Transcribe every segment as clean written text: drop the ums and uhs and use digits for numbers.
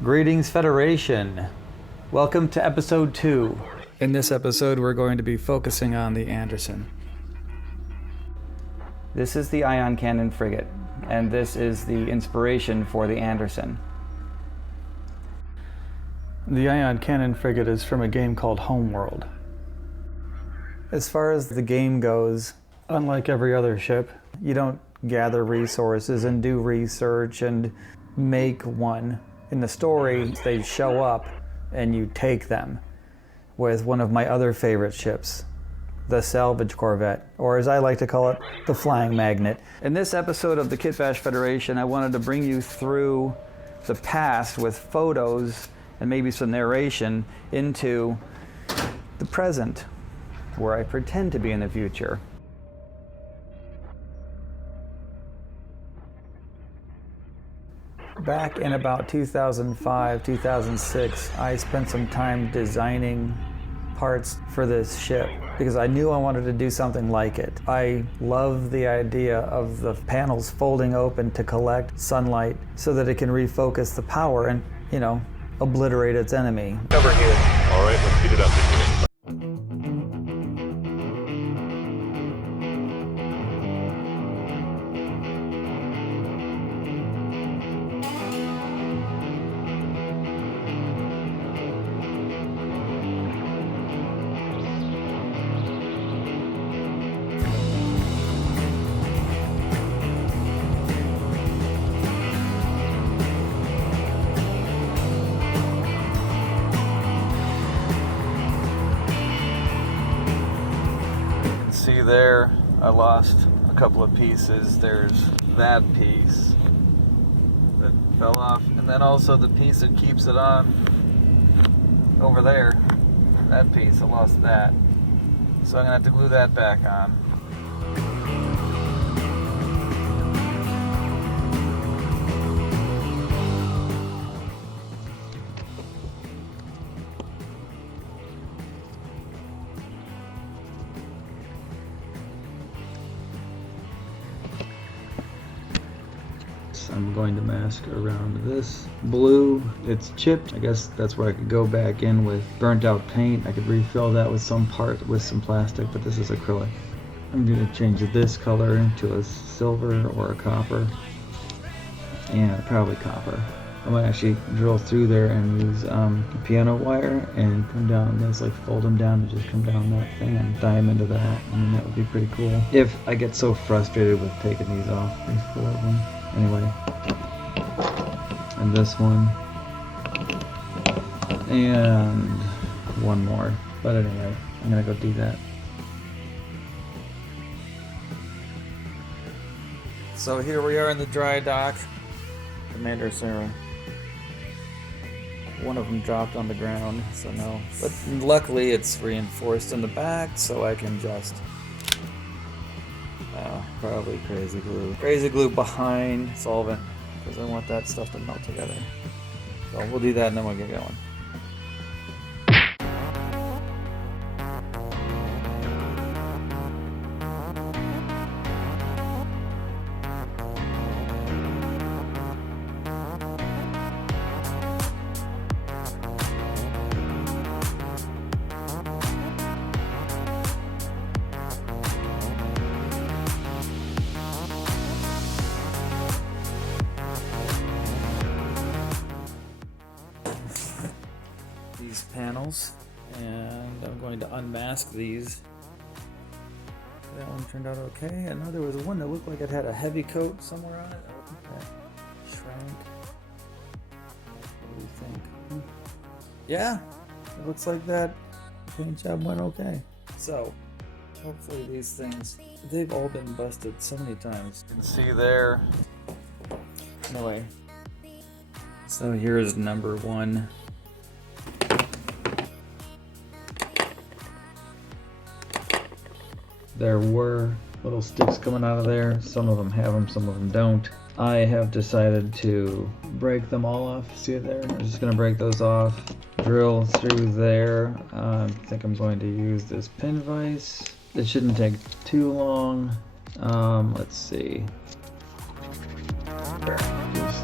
Greetings, Federation. Welcome to Episode 2. In this episode, we're going to be focusing on the Anderson. This is the ion cannon frigate, and this is the inspiration for the Anderson. The ion cannon frigate is from a game called Homeworld. As far as the game goes, unlike every other ship, you don't gather resources and do research and make one. In the story, they show up and you take them with one of my other favorite ships, the Salvage Corvette, or as I like to call it, the Flying Magnet. In this episode of the Kitbash Federation, I wanted to bring you through the past with photos and maybe some narration into the present, where I pretend to be in the future. Back in about 2005, 2006, I spent some time designing parts for this ship because I knew I wanted to do something like it. I love the idea of the panels folding open to collect sunlight so that it can refocus the power and, obliterate its enemy. Cover here. All right, let's get it up in here. See there, I lost a couple of pieces. There's that piece that fell off, and then also the piece that keeps it on over there. That piece, I lost that. So I'm gonna have to glue that back on. I'm going to mask around this blue. It's chipped. I guess that's where I could go back in with burnt out paint. I could refill that with some plastic, but this is acrylic. I'm going to change this color to a silver or a copper. And probably copper. I might actually drill through there and use piano wire and come down this, like fold them down and just come down that thing and dye them into that. I mean, that would be pretty cool. If I get so frustrated with taking these off, these four of them. Anyway, and this one, and one more. But anyway, I'm gonna go do that. So here we are in the dry dock. Commander Sarah. One of them dropped on the ground, so no. But luckily it's reinforced in the back, so I can just... probably crazy glue. Crazy glue behind solvent, because I want that stuff to melt together. So we'll do that and then we'll get going. These panels, and I'm going to unmask these. That one turned out okay. I know there was one that looked like it had a heavy coat somewhere on it. I think that shrank. What do you think? Yeah, it looks like that paint job went okay. So, hopefully these things, they've all been busted so many times. You can see there. Anyway, so here's number one. There were little sticks coming out of there. Some of them have them, some of them don't. I have decided to break them all off. See it there? I'm just going to break those off. Drill through there. I think I'm going to use this pin vise. It shouldn't take too long. Let's see. Just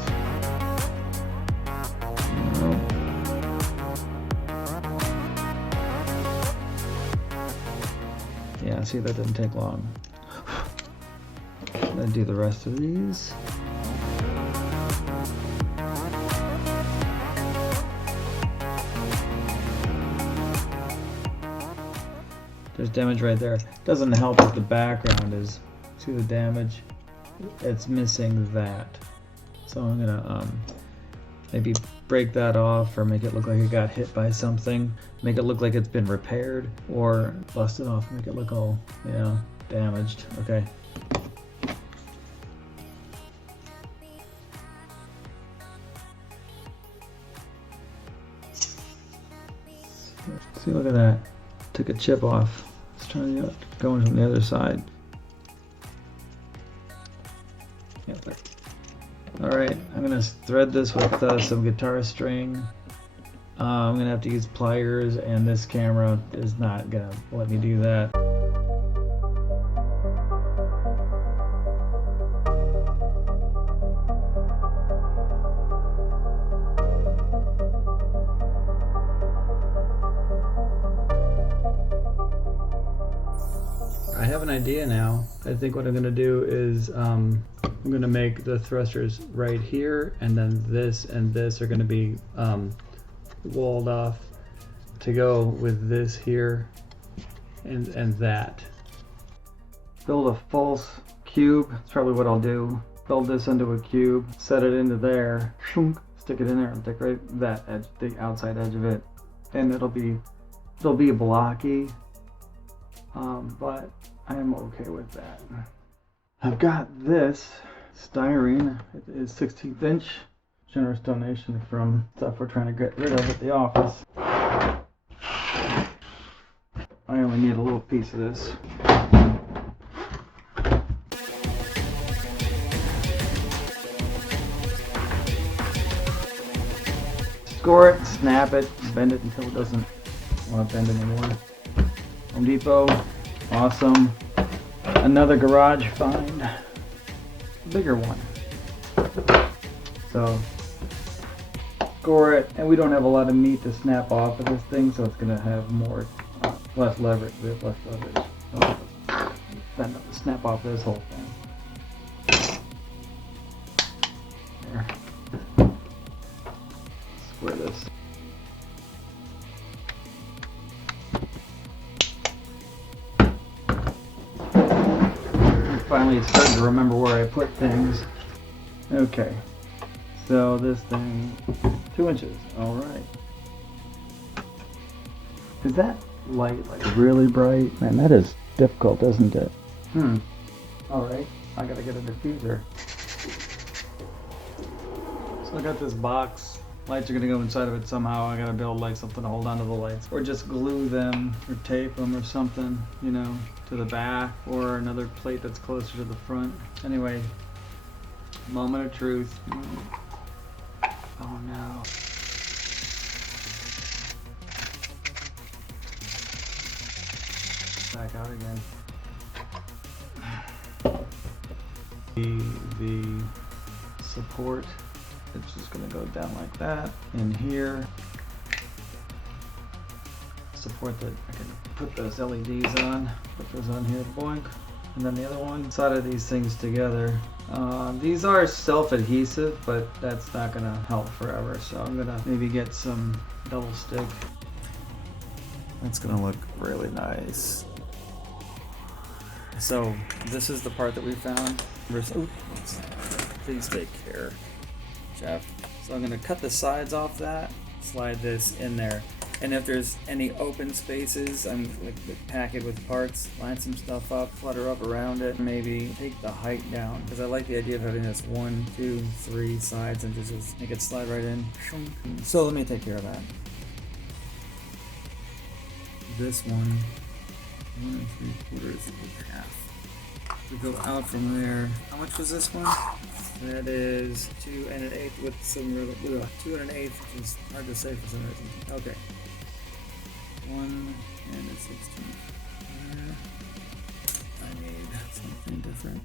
see, that didn't take long. Then do the rest of these. There's damage right there. Doesn't help if the background is, see the damage? It's missing that. So I'm gonna maybe break that off, or make it look like it got hit by something. Make it look like it's been repaired, or bust it off, make it look all, you know, damaged. Okay. See, look at that. Took a chip off. Let's try going from the other side. Yep. Alright, I'm gonna thread this with some guitar string. I'm gonna have to use pliers, and this camera is not gonna let me do that. I have an idea now. I think what I'm gonna do is I'm gonna make the thrusters right here, and then this and this are gonna be walled off to go with this here and that. Build a false cube. That's probably what I'll do. Build this into a cube, set it into there, stick it in there, and decorate that edge, the outside edge of it, and it'll be blocky. But I am okay with that. I've got this styrene. It is 16th inch. Generous donation from stuff we're trying to get rid of at the office. I only need a little piece of this. Score it, snap it, bend it until it doesn't want to bend anymore. Home Depot, awesome. Another garage find, a bigger one. So, score it, and we don't have a lot of meat to snap off of this thing, so it's gonna have more, less leverage. So, then snap off this whole thing. There. Square this. Finally starting to remember where I put things. Okay, so this thing, 2 inches, all right. Is that light like really bright? Man, that is difficult, isn't it? All right, I gotta get a diffuser. So I got this box. Lights are gonna go inside of it somehow. I gotta build like something to hold onto the lights, or just glue them or tape them or something, you know, to the back, or another plate that's closer to the front. Anyway, moment of truth. Oh no. Back out again. The support, it's just gonna go down like that in here. Support that I can put those LEDs on. Put those on here, boink. And then the other one side of these things together. These are self-adhesive, but that's not gonna help forever. So I'm gonna maybe get some double stick. That's gonna look really nice. So this is the part that we found. Please take care, Jeff. So I'm gonna cut the sides off that, slide this in there. And if there's any open spaces, I'm like pack it with parts, line some stuff up, clutter up around it, maybe take the height down, because I like the idea of having this 1, 2, 3 sides and just make it slide right in. So let me take care of that. This one, 1 3/4 of half. We go out from there. How much was this one? That is 2 1/8 with some 2 1/8, which is hard to say for some reason. Okay. 1 16. I need something different.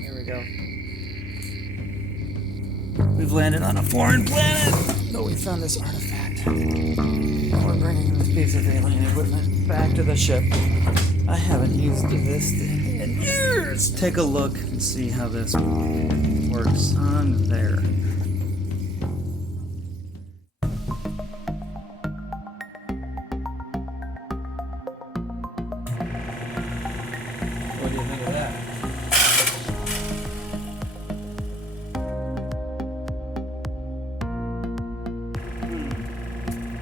There we go. landed on a foreign planet. But we found this artifact. Now we're bringing this piece of alien equipment back to the ship. I haven't used this thing in years. Take a look and see how this works on there. What do you think of that?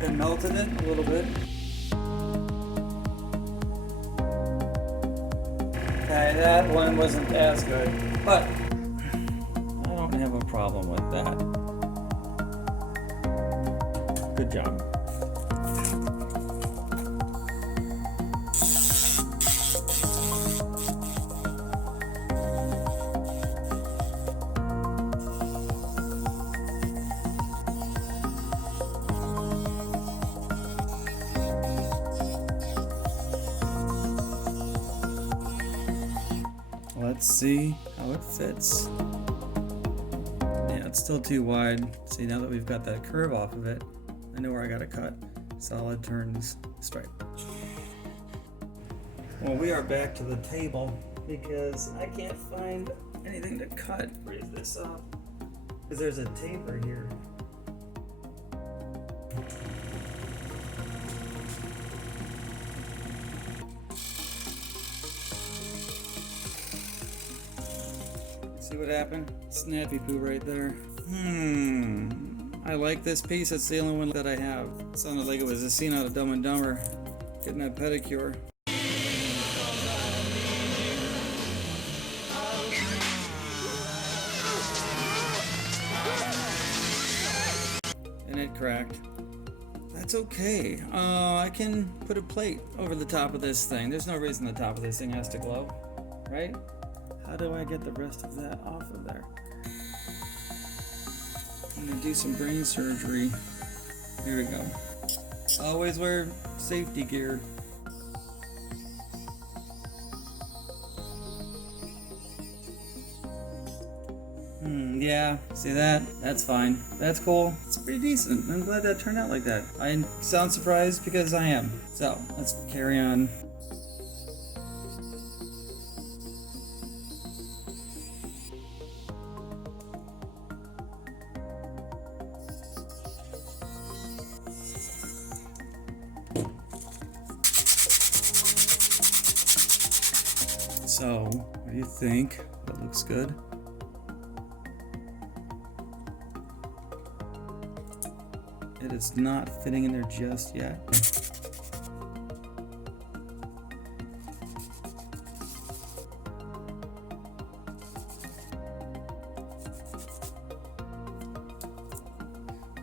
Been melting it a little bit. Okay, that one wasn't as good, but I don't have a problem with that. Good job. Let's see how it fits. Yeah, it's still too wide. See, now that we've got that curve off of it, I know where I gotta cut. Solid turns straight. Well, we are back to the table because I can't find anything to cut. Raise this up. Because there's a taper here. See what happened? Snappy poo right there. I like this piece. It's the only one that I have. It sounded like it was a scene out of Dumb and Dumber. Getting that pedicure. And it cracked. That's okay. I can put a plate over the top of this thing. There's no reason the top of this thing has to glow, right? How do I get the rest of that off of there? I'm gonna do some brain surgery. Here we go. Always wear safety gear. Yeah, see that? That's fine. That's cool. It's pretty decent. I'm glad that turned out like that. I sound surprised because I am. So, let's carry on. So, what do you think? That looks good. It is not fitting in there just yet.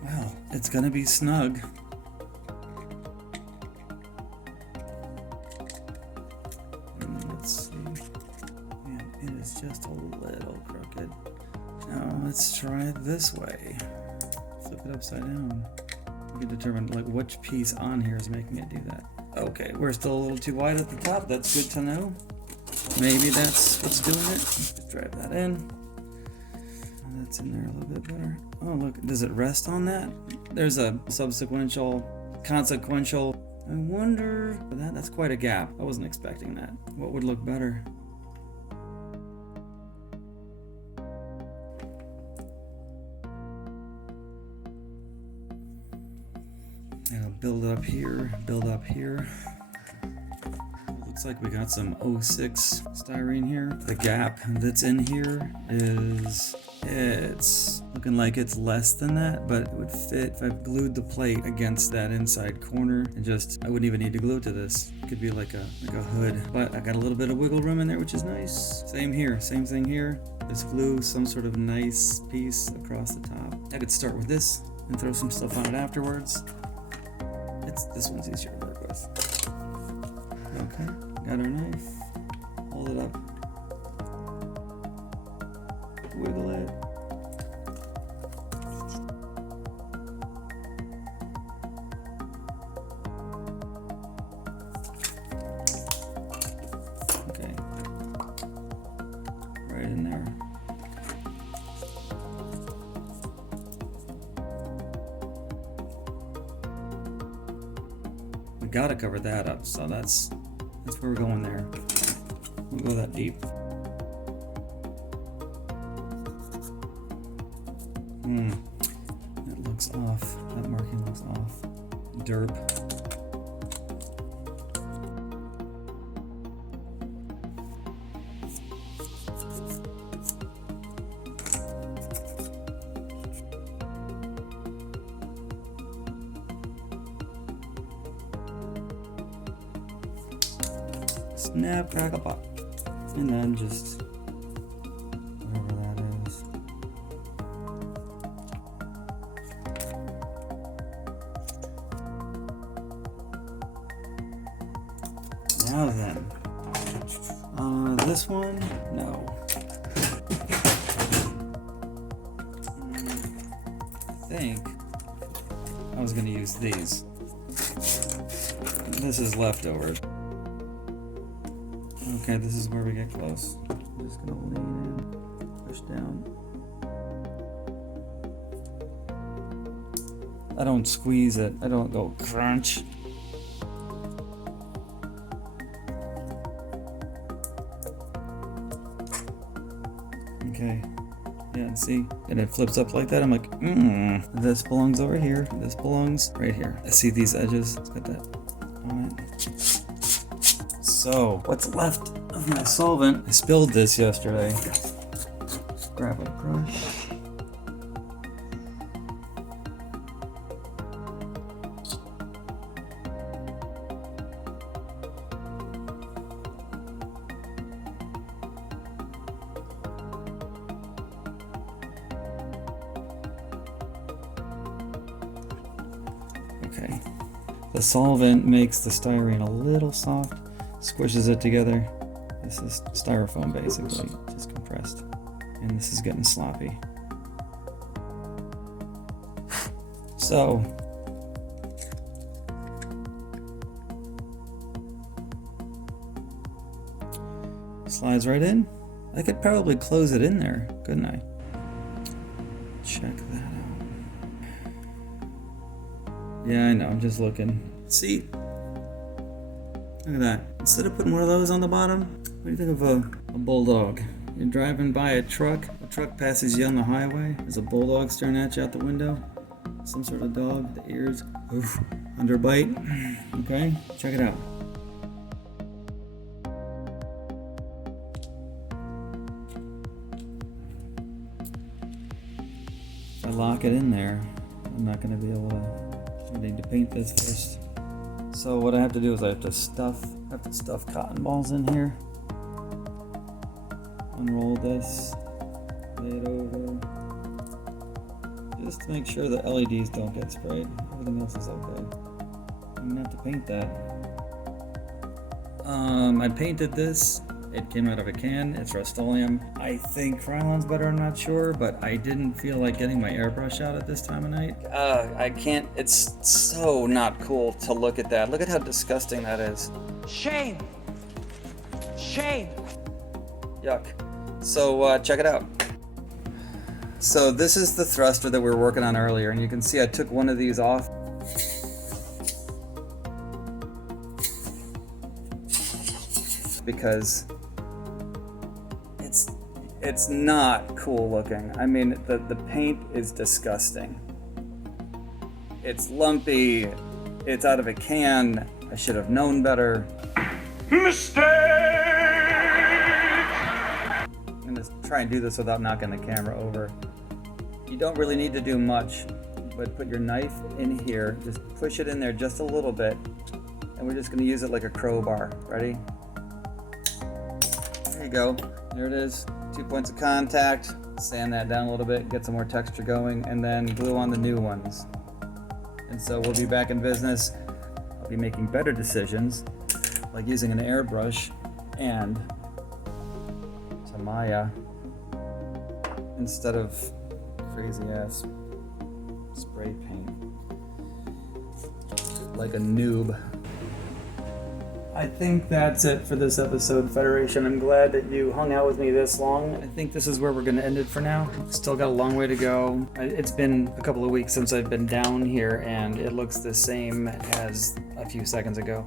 Well, it's gonna be snug. Let's see. Man, it is just a little crooked. Now let's try it this way. Flip it upside down. We can determine like which piece on here is making it do that. Okay, we're still a little too wide at the top. That's good to know. Maybe that's what's doing it. Let's drive that in. That's in there a little bit better. Oh look, does it rest on that? There's a consequential. I wonder, that's quite a gap. I wasn't expecting that. What would look better? Build up here, build up here. Looks like we got some 06 styrene here. The gap that's in here it's looking like it's less than that, but it would fit if I glued the plate against that inside corner and I wouldn't even need to glue it to this. It could be like a hood, but I got a little bit of wiggle room in there, which is nice. Same here, same thing here. Just glue some sort of nice piece across the top. I could start with this and throw some stuff on it afterwards. This one's easier to work with. Okay, got our knife. Hold it up. Wiggle it. Okay. Right in there. We gotta cover that up, so that's where we're going there. We'll go that deep. That looks off. That marking looks off. Derp. Snap, crackle, pop. And then just whatever that is. Now then. This one? No. I think I was gonna use these. This is leftover. Okay, this is where we get close. I'm just gonna lean in, push down. I don't squeeze it. I don't go crunch. Okay. Yeah, see? And it flips up like that. I'm like, this belongs over here. This belongs right here. I see these edges. Let's get that on it. So, what's left of my solvent? I spilled this yesterday. Grab a brush. Okay. The solvent makes the styrene a little soft. Squishes it together. This is styrofoam basically, just compressed. And this is getting sloppy. So, slides right in. I could probably close it in there, couldn't I? Check that out. Yeah, I know, I'm just looking. See? Look at that. Instead of putting one of those on the bottom, what do you think of a bulldog? You're driving by a truck passes you on the highway, there's a bulldog staring at you out the window. Some sort of dog, the ears, oof, underbite. Okay, check it out. If I lock it in there, I'm not going to be able to, I need to paint this first. So what I have to do is I have to stuff cotton balls in here. Unroll this, lay it over. Just to make sure the LEDs don't get sprayed. Everything else is okay. I'm gonna have to paint that. I painted this. It came out of a can. It's Rust-Oleum. I think Krylon's better, I'm not sure, but I didn't feel like getting my airbrush out at this time of night. I can't, it's so not cool to look at that. Look at how disgusting that is. Shame! Shame! Yuck. So, check it out. So this is the thruster that we were working on earlier, and you can see I took one of these off. Because it's not cool looking. I mean, the paint is disgusting. It's lumpy. It's out of a can. I should have known better. Mistake! I'm gonna try and do this without knocking the camera over. You don't really need to do much, but put your knife in here. Just push it in there just a little bit, and we're just gonna use it like a crowbar. Ready? There you go. There it is. 2 points of contact. Sand that down a little bit, get some more texture going, and then glue on the new ones. And so we'll be back in business. I'll be making better decisions, like using an airbrush and Tamaya instead of crazy ass spray paint. Like a noob. I think that's it for this episode, Federation. I'm glad that you hung out with me this long. I think this is where we're going to end it for now. Still got a long way to go. It's been a couple of weeks since I've been down here, and it looks the same as a few seconds ago.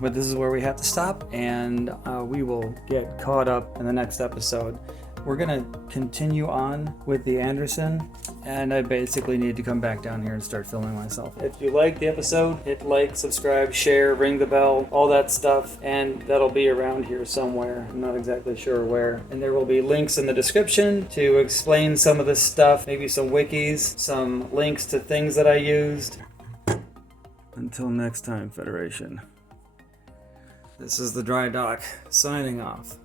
But this is where we have to stop, and we will get caught up in the next episode. We're gonna continue on with the Anderson, and I basically need to come back down here and start filming myself. If you like the episode, hit like, subscribe, share, ring the bell, all that stuff, and that'll be around here somewhere. I'm not exactly sure where. And there will be links in the description to explain some of this stuff, maybe some wikis, some links to things that I used. Until next time, Federation. This is the Dry Dock, signing off.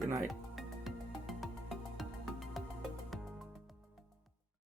Good night.